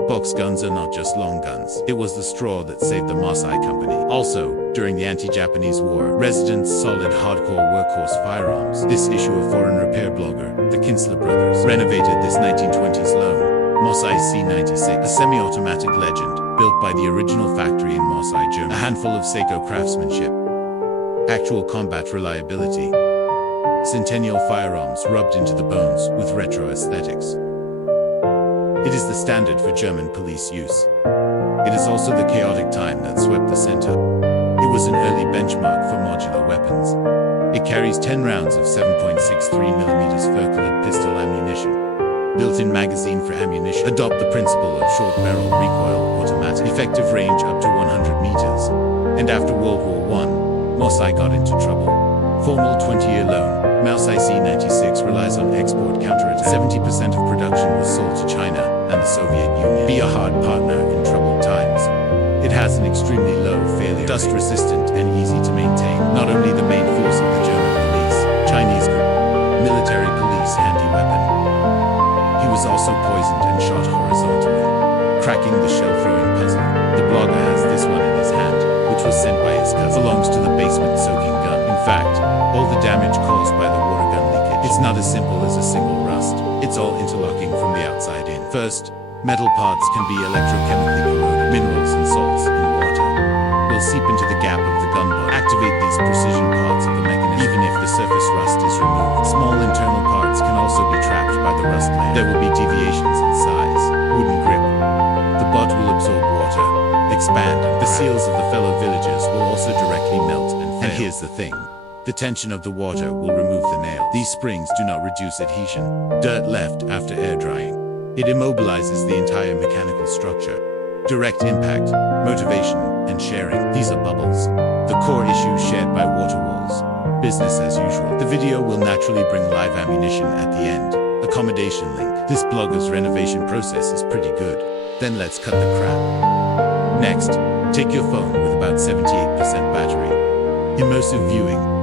Box guns are not just long guns. It was the straw that saved the Mauser company. Also, during the anti-Japanese war, residents solid hardcore workhorse firearms. This issue of foreign repair blogger, the Kinsler brothers, renovated this 1920s lone Mauser C96, a semi-automatic legend, built by the original factory in Mauser, Germany. A handful of Seiko craftsmanship, actual combat reliability, centennial firearms rubbed into the bones with retro aesthetics. It is the standard for German police use. It is also the chaotic time that swept the center. It was an early benchmark for modular weapons. It carries 10 rounds of 7.63mm Ferkelid pistol ammunition. Built-in magazine for ammunition. Adopt the principle of short barrel recoil automatic. Effective range up to 100 meters. And after World War I, Mauser got into trouble. Formal 20-year loan. Mauser C96 relies on export counterattack. 70% of production was sold to China and the Soviet Union. Be a hard partner in troubled times. It has an extremely low failure rate, dust-resistant and easy to maintain. Not only the main force of the German police, Chinese military police handy weapon. He was also poisoned and shot horizontally. Cracking the shell-throwing puzzle. The blogger has this one in his hand, which was sent by his cousin. Belongs to the basement-soaking gun. In fact, all the damage caused by the water gun leakage. It's not as simple as a single rust. It's all interlocking from the outside in. First, metal parts can be electrochemically corroded. Minerals and salts in water will seep into the gap of the gun butt. Activate these precision parts of the mechanism. Even if the surface rust is removed, small internal parts can also be trapped by the rust layer. There will be deviations in size. Wooden grip. The butt will absorb water, expand, and the seals of the fellow villagers will also directly melt and fail. And here's the thing. The tension of the water will remove the nail. These springs do not reduce adhesion. Dirt left after air drying. It immobilizes the entire mechanical structure. Direct impact, motivation, and sharing. These are bubbles. The core issue shared by water walls. Business as usual. The video will naturally bring live ammunition at the end. Accommodation link. This blogger's renovation process is pretty good. Then let's cut the crap. Next, take your phone with about 78% battery. Immersive viewing.